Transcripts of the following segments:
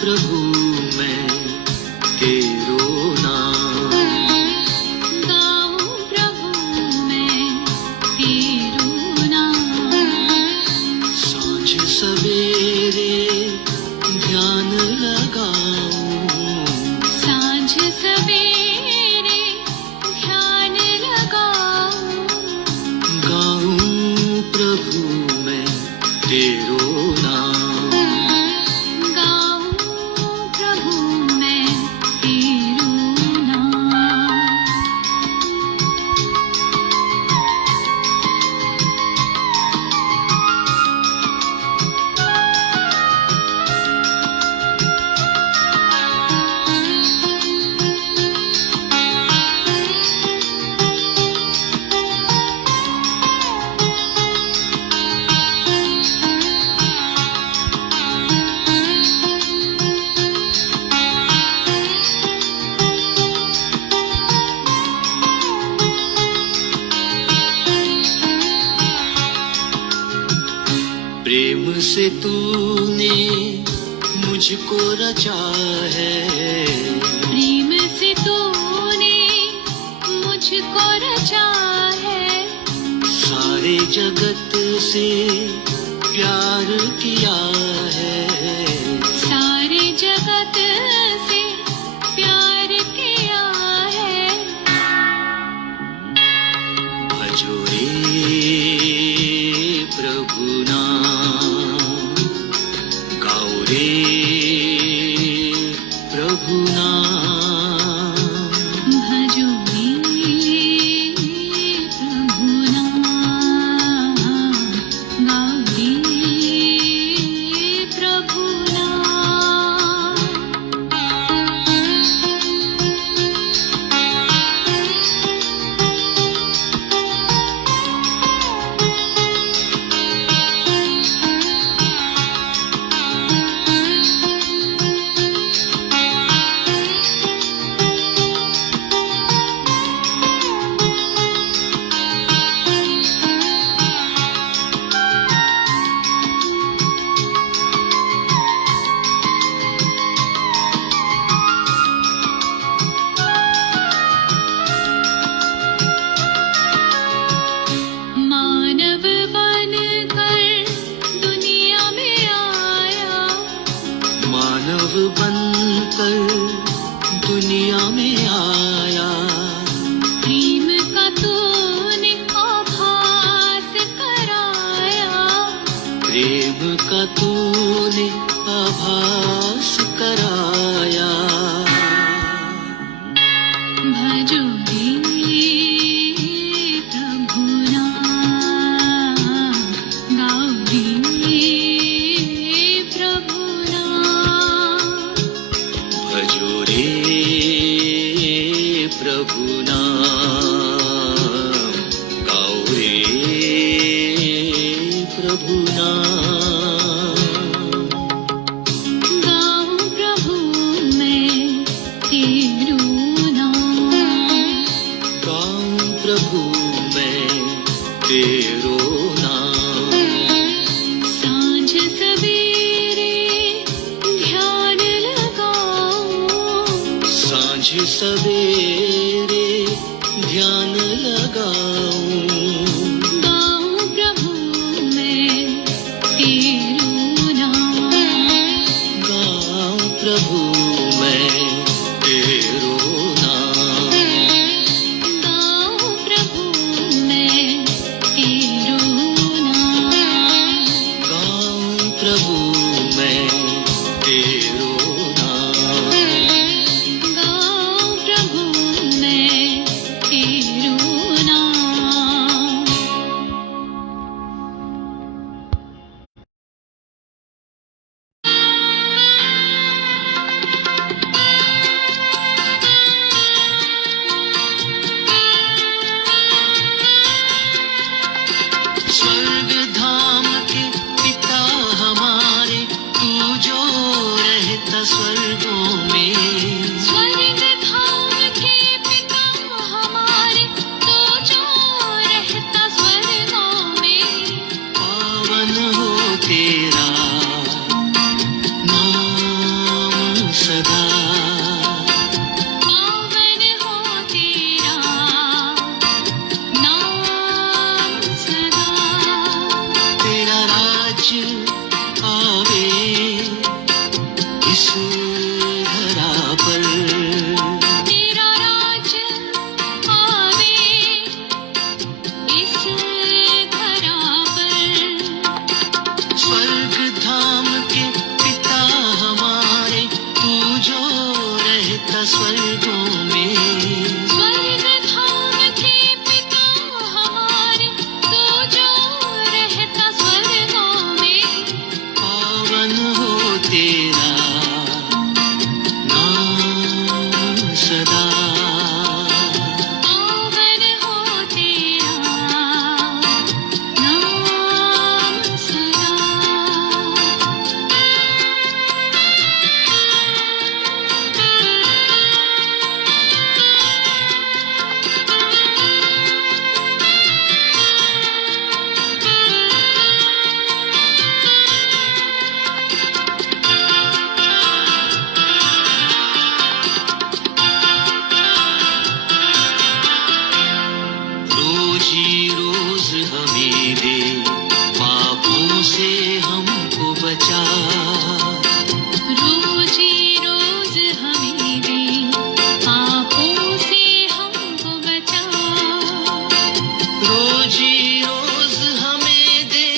प्रभु मैं तेरो नाम, गाऊं प्रभु मैं तेरो नाम। सांझ सवेरे ध्यान लगाऊं, सांझ सवेरे ध्यान लगाऊं। गाऊं प्रभु मैं तेरो नाम, गाऊं प्रभु मैं तेरो नाम। प्रेम से तूने मुझको रचा है, प्रेम से तूने मुझको रचा है। सारे जगत से प्यार किया है, सारे जगत से प्यार किया है। भजो रे प्रभु नाम, गाओ रे प्रभु नाम, भजो रे प्रभु नाम, गाओ रे प्रभु नाम। मानव बनकर दुनिया में आया, मानव बनकर दुनिया में आया, प्रेम का तूने आभास कराया। प्रेम का तूने आभास कराया। भजो रे प्रभु नाम, गाओ रे प्रभु नाम। भजो रे प्रभु नाम, गाओ रे प्रभु नाम, गाऊं प्रभु मैं तेरो नाम। गाऊं प्रभु मैं तेरो नाम। सांझ सवेरे ध्यान लगाऊं, सांझ सवेरे ध्यान लगाऊं, गाऊं प्रभु मैं तेरो नाम। गाऊं प्रभु मैं तेरो नाम, गाऊं प्रभु मैं तेरो नाम। गाऊं प्रभु मैं तेरो नाम, गाऊं प्रभु मैं तेरो नाम। स्वर्ग धाम के पिता हमारे, तू जो रहता स्वर्गों में, स्वर्ग धाम के पिता हमारे, तू जो रहता स्वर्गों में। पावन हो तेरा नाम इस धरा पर। तेरा राज्य आवे इस धरा पर। स्वर्ग धाम के पिता हमारे, तू जो रहता स्वर्गों में। स्वर्ग धाम के पिता हमारे, तू जो रहता स्वर्गों में। पावन हो तेरा नाम सदा। पावन हो तेरा नाम सदा। रोजी रोज हमें दे, पापों से हमको बचा। रोजी रोज हमें दे, पापों से हमको बचा। रोजी रोज हमें दे,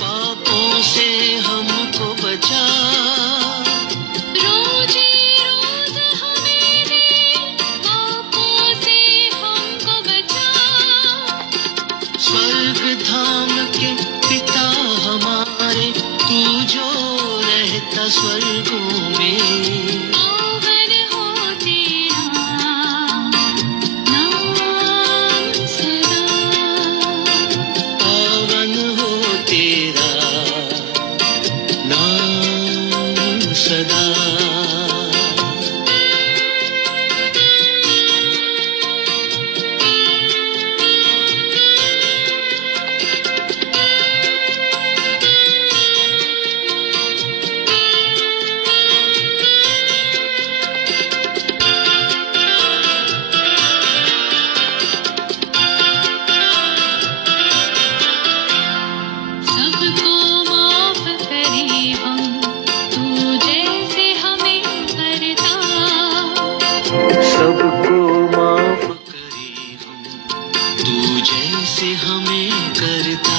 पापों से हमको बचा। रोजी रोज हमें दे, पापों से हमको बचा। स्वर्ग धाम के पिता हमारे, तू जो रहता स्वर्गों में। पावन हो तेरा नाम सदा। पावन हो तेरा नाम सदा। सबको माफ करे हम, तू जैसे हमें करता। सबको माफ करे हम, तू जैसे हमें करता।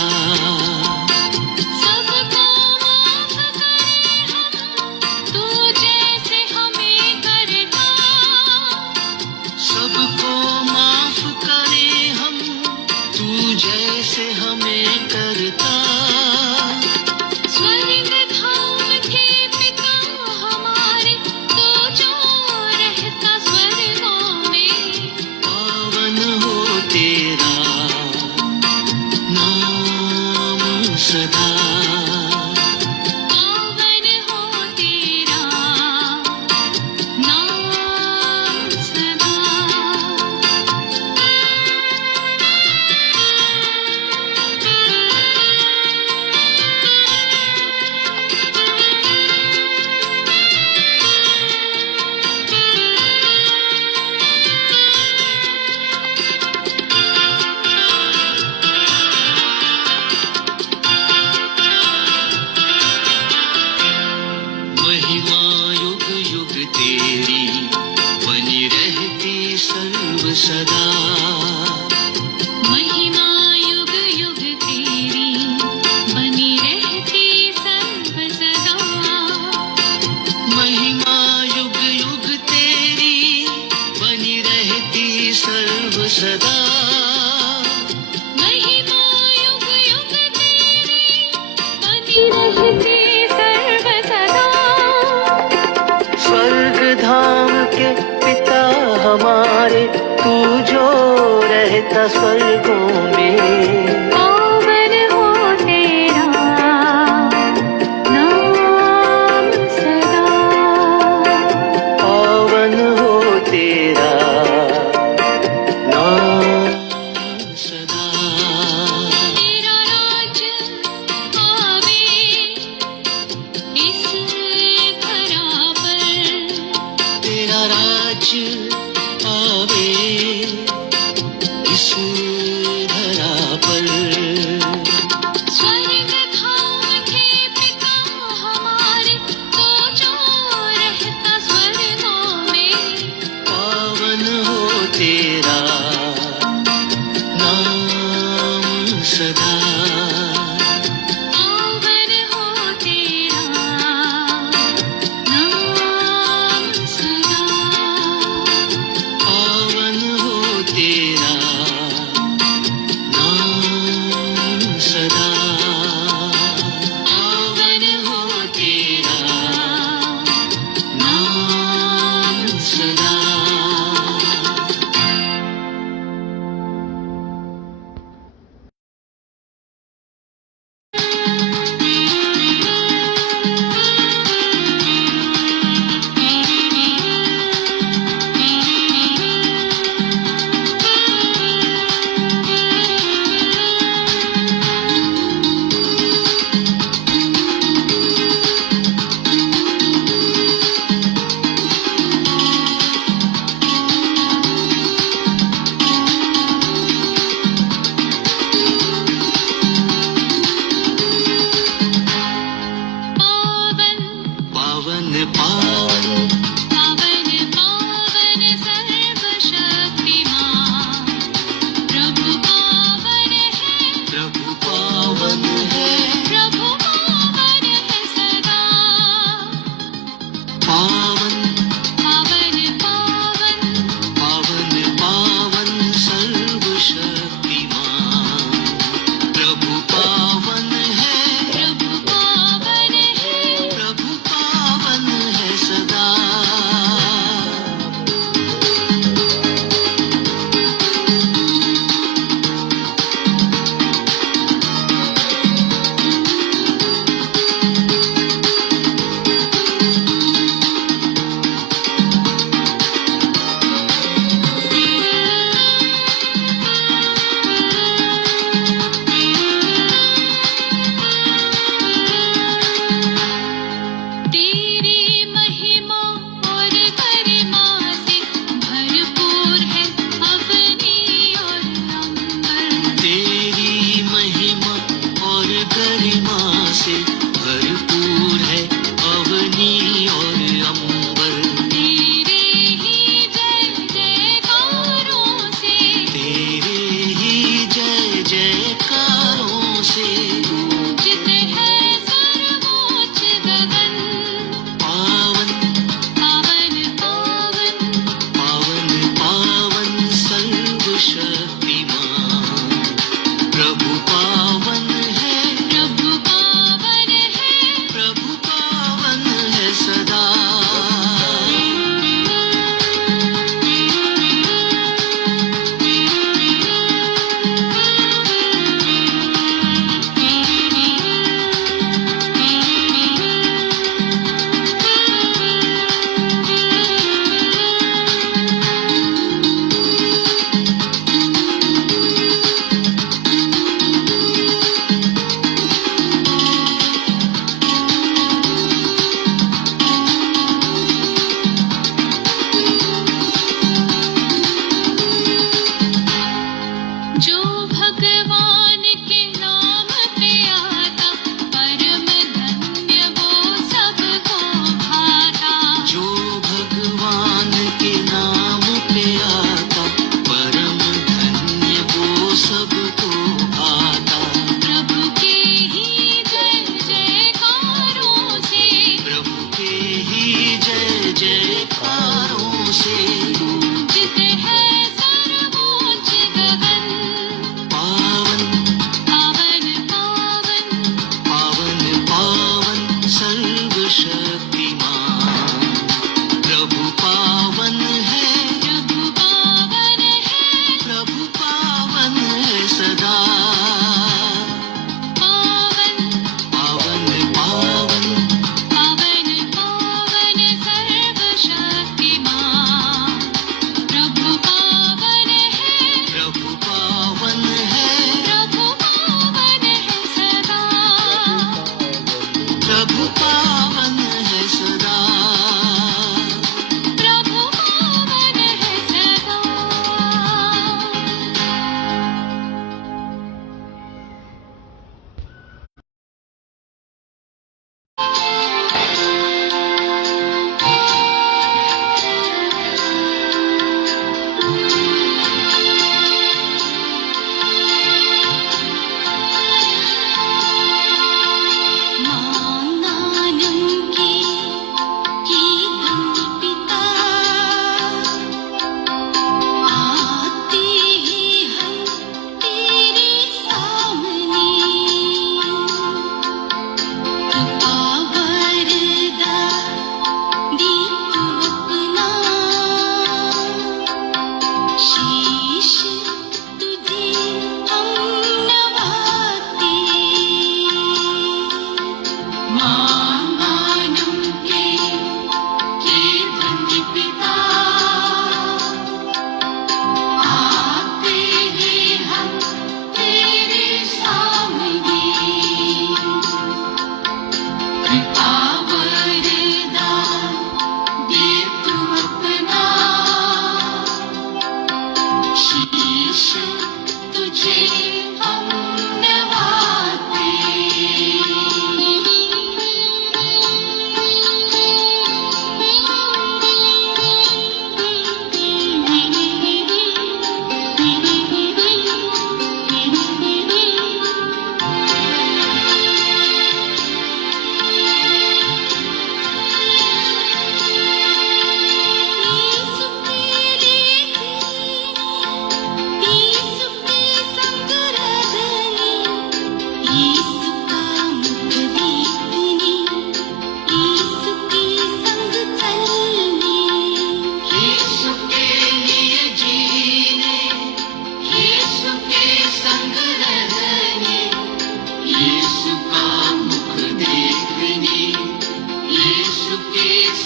सबको माफ करे हम, तू जैसे हमें करता। सबको माफ करे हम, तू जैसे हमें करता। स्वर्ग धाम के पिता हमारे, तू जो रहता स्वर्गों में। पावन हो तेरा नाम सदा। पावन हो तेरा नाम सदा। महिमा युग युग तेरी बनी रहती सर्व सदा। महिमा युग युग तेरी बनी रहती सर्व सदा। महिमा युग युग तेरी बनी रहती सर्व सदा। महिमा युग युग तेरी बनी रहती सर्व सदा। स्वर्ग धाम के पिता हमारे, तू जो रहता स्वर्गों में। पावन हो तेरा नाम सदा। पावन हो तेरा नाम सदा। तेरा राज्य आवे इस धरा पर। तेरा राज्य आवे इस धरा पर। स्वर्ग धाम के पिता हमारे, तू जो पावन पावन पावन सर्वशक्तिमान प्रभु पावन है प्रभु पावन है प्रभु पावन है सदा पावन पावन पावन पावन पावन सर्वशक्तिमान प्रभु पावन है प्रभु पावन है प्रभु पावन है सदा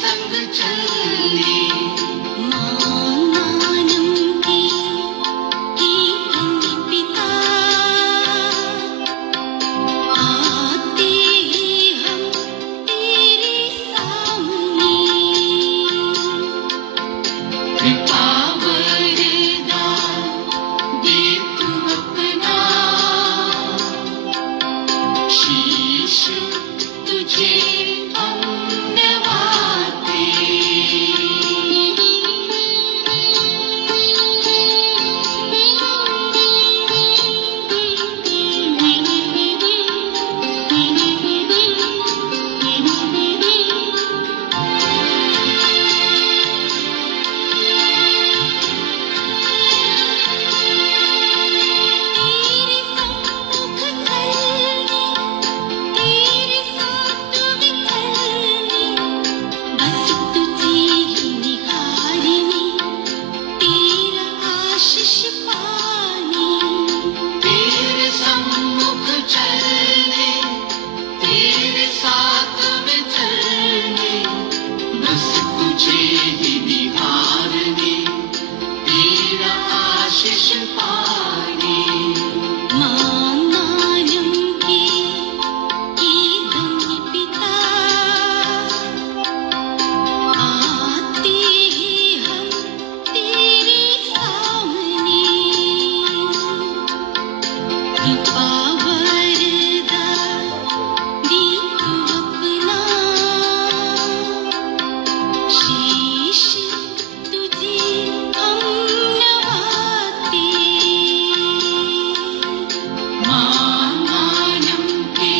संग चलने मानम की धन्य पिता आते ही हम तेरे सामने कृपा वरदान दे तू अपना शीश तुझे हम नवाते तेरे सम्मुख चलने तेरे साथ विचलने बस तुझे ही निहारने तेरा आशीष पाने तेरे सम्मुख चलने तेरे साथ में चलने बस तुझे ही निहारने तेरा आशीष पाने मानम की धन्य पिता आते ही हम तेरे सामने कृपा वरदान दे तू अपना शीश तुझे हम नवाते मानम के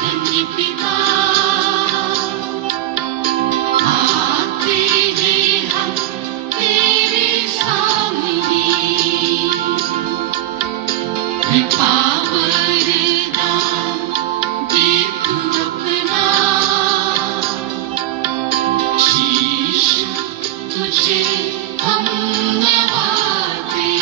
धन्य पिता आते हैं हम तेरे सामने कृपा वरदान दे तू अपना शीश तुझे हम नवाते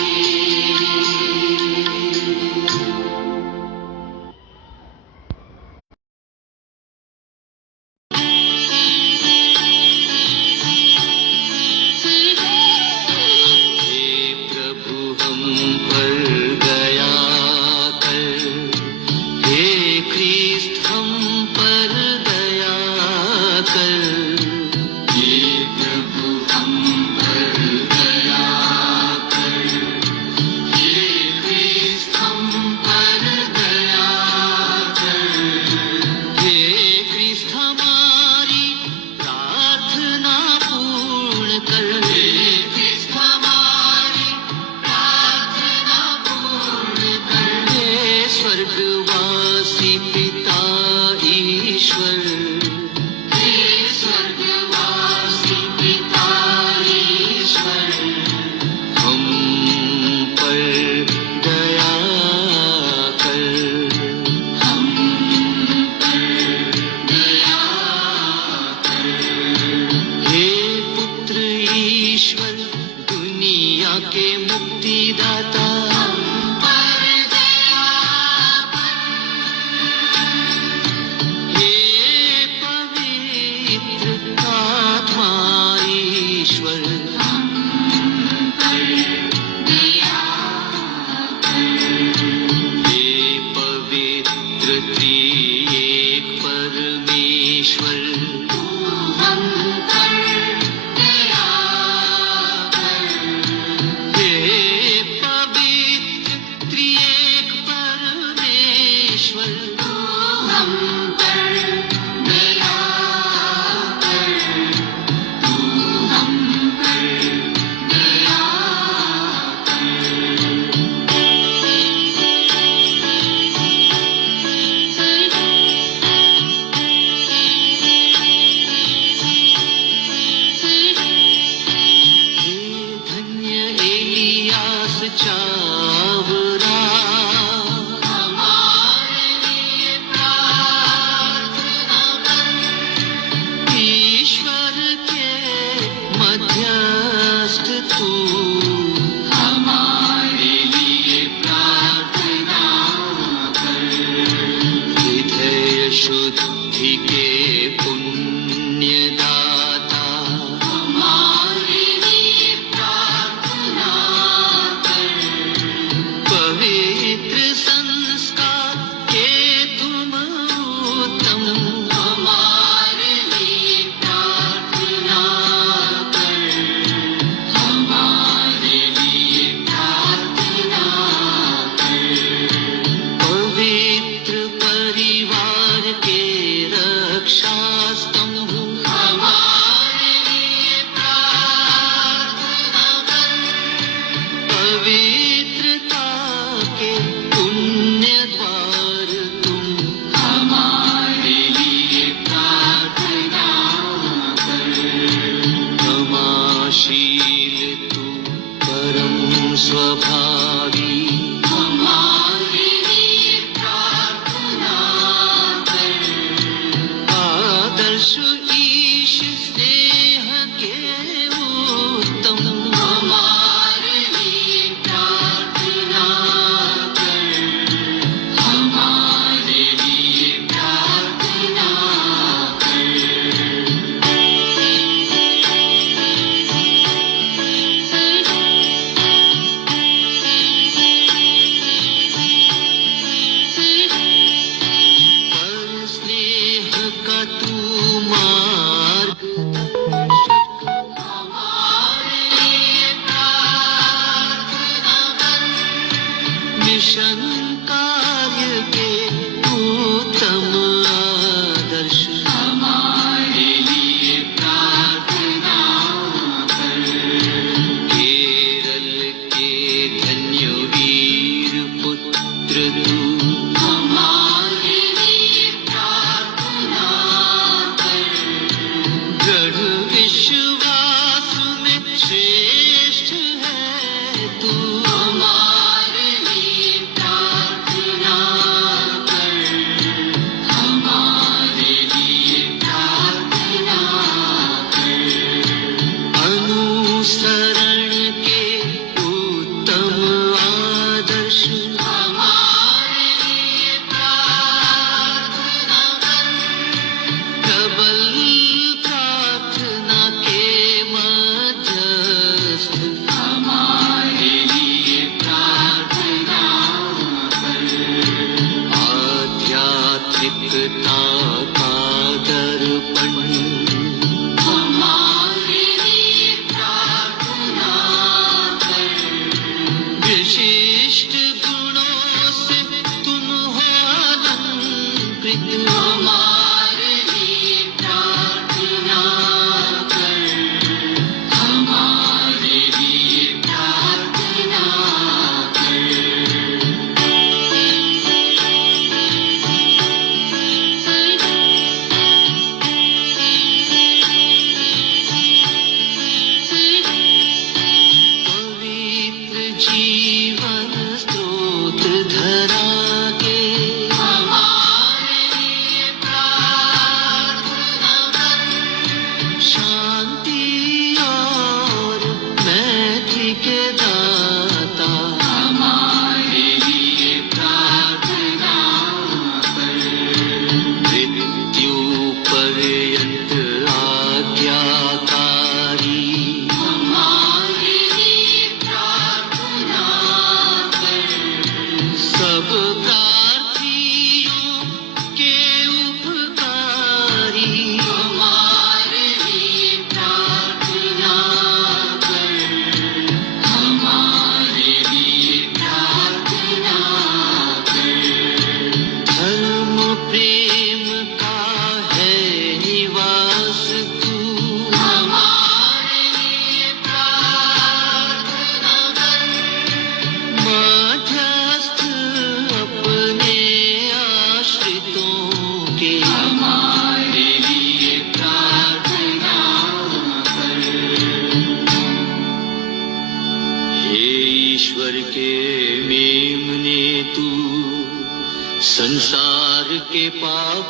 हे प्रभु हम पर दया कर हे ख्रीस्त हम पर दया कर हे प्रभु हम पर दया कर हे ख्रीस्त हम पर दया कर हे ख्रीस्त हमारी प्रार्थना पूर्ण कर हे ख्रीस्त हमारी प्रार्थना पूर्ण कर हे स्वर्गवासी पिता ईश्वर हे स्वर्गवासी पिता ईश्वर हम पर दया कर हम पर दया कर हे पुत्र ईश्वर दुनिया के मुक्तिदाता हम पर दया हे पवित्र आत्मा ईश्वर हम पर दया हे पवित्र त्रिएक परमेश्वर तू हम पर दया कर हे पवित्र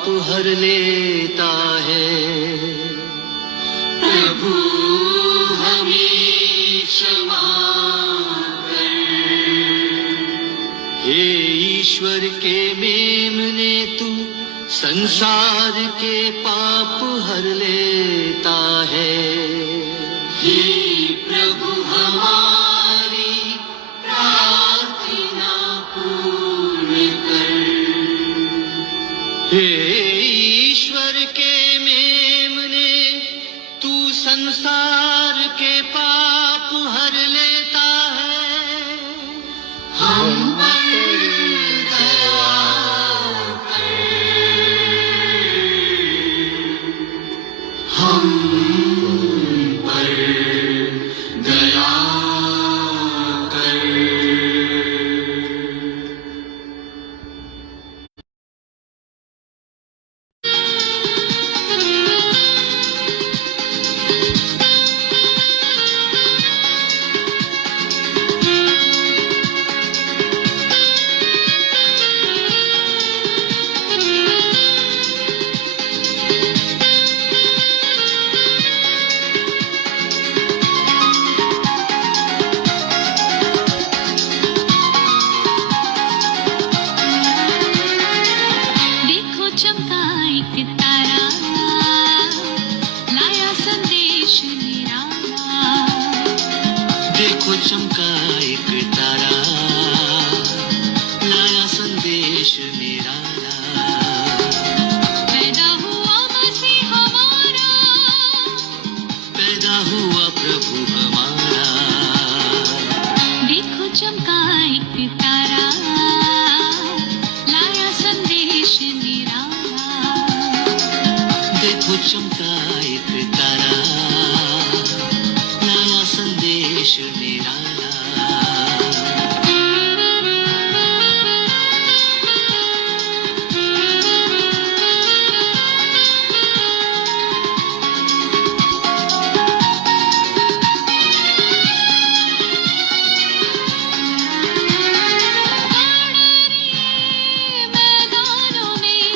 पाप हर लेता है। प्रभु हमें क्षमा कर। हे ईश्वर के मेमने तू संसार के पाप हर लेता है। हे प्रभु हमारी प्रार्थना पूर्ण कर। हे ईश्वर के मेमने तू संसार के पाप हर लेता है। हम पर दया कर। हम पर दया कर। देखो चमका एक तारा, लाया संदेश निराला। देखो चमका एक तारा, लाया संदेश निराला। पैदा हुआ मसीह हमारा, पैदा हुआ प्रभु हमारा। देखो चमका एक तारा, लाया संदेश निराला। देखो चमका एक तारा, लाया संदेश निराला। मैदानों में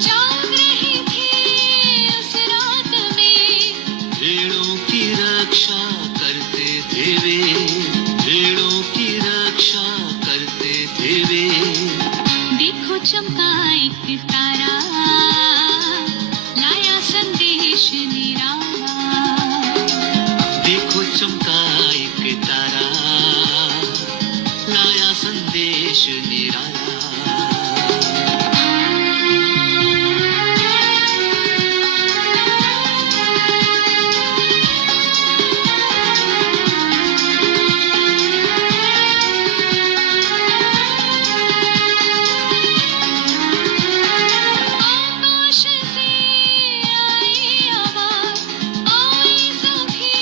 जाग रही थी उस रात में। भेड़ों की रक्षा करते थे वे, भेड़ों की रक्षा करते थे वे। देखो चमका एक तारा, लाया संदेश निराला। देखो चमका एक तारा, लाया संदेश निराला। आकाश से आई आवाज, आई सूखी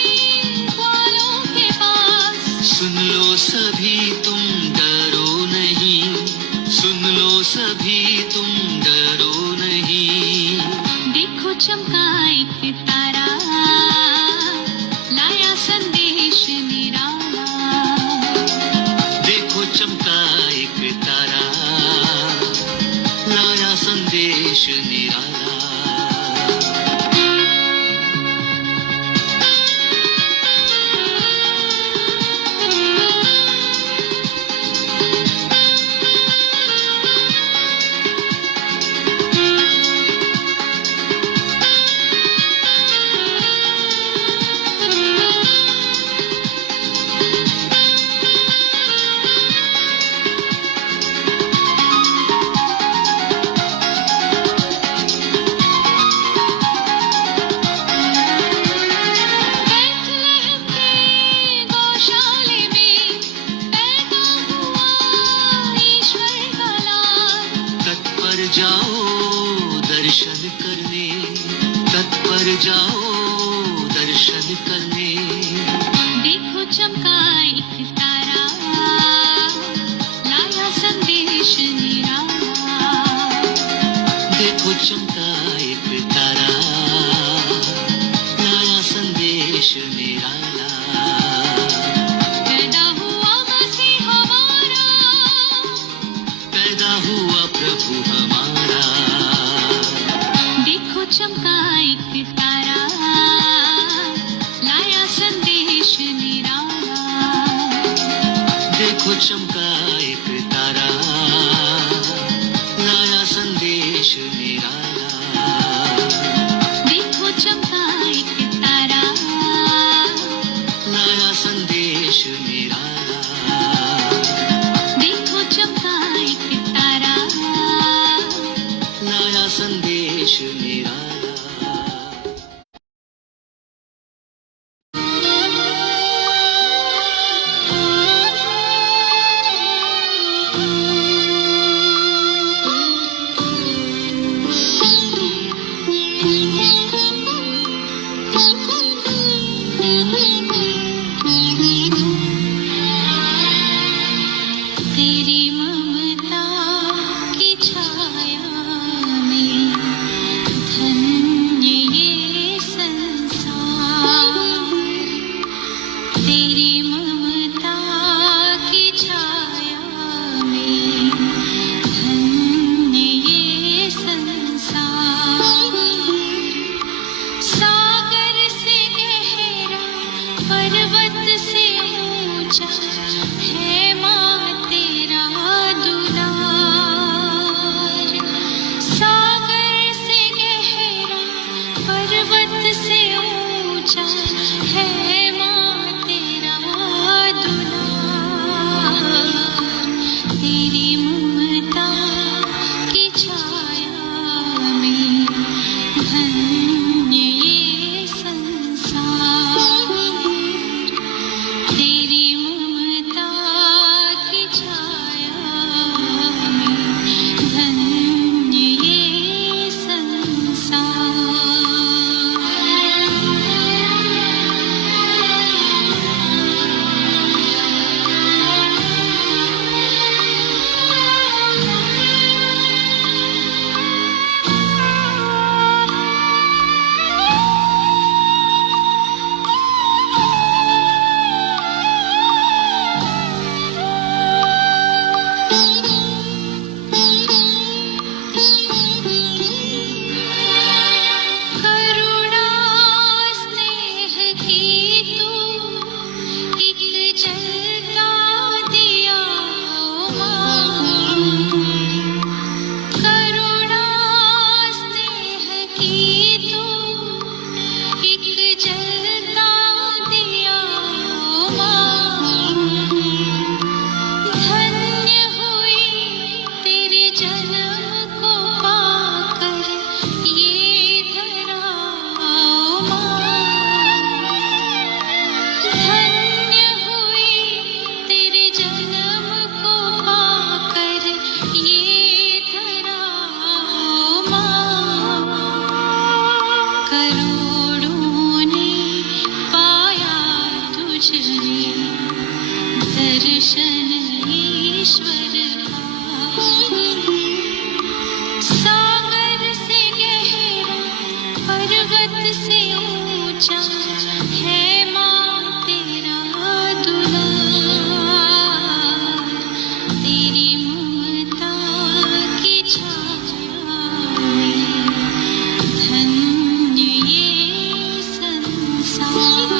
ग्वालों के पास। सुन लो सभी तुम डरो नहीं, चमका एक तारा, लाया संदेश निराला। देखो चमका एक तारा, लाया संदेश निराला। देखो चमका एक तारा, लाया संदेश निराला। तेरी ममता की छाया में धन्य ये संसार। तेरी ममता की छाया में धन्य ये संसार। सागर से गहरा पर्वत से ऊंचा है माँ तेरा दुलार। सागर से गहरा पर्वत से ऊंचा है माँ तेरा दुलार। तेरी ममता की छाया में धन्य ये संसार। तेरी ममता की छाया में धन्य ये संसार। करुणा स्नेह की तू एक जलता दिया माँ। करुणा स्नेह की तू एक जलता दिया माँ। धन्य हुई तेरे जन्म को पाकर ये धरा माँ। धन्य हुई तेरे जन्म को पाकर ये धरा माँ। करोड़ों ने पाया तुझने दर्शन ईश्वर का। सागर से गहरा पर्वत से ऊंचा है माँ तेरा दुलार। तेरी ममता की छाया में धन्य ये संसार।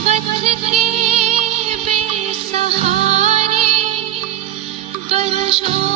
पथ के बेसहारे बच्चों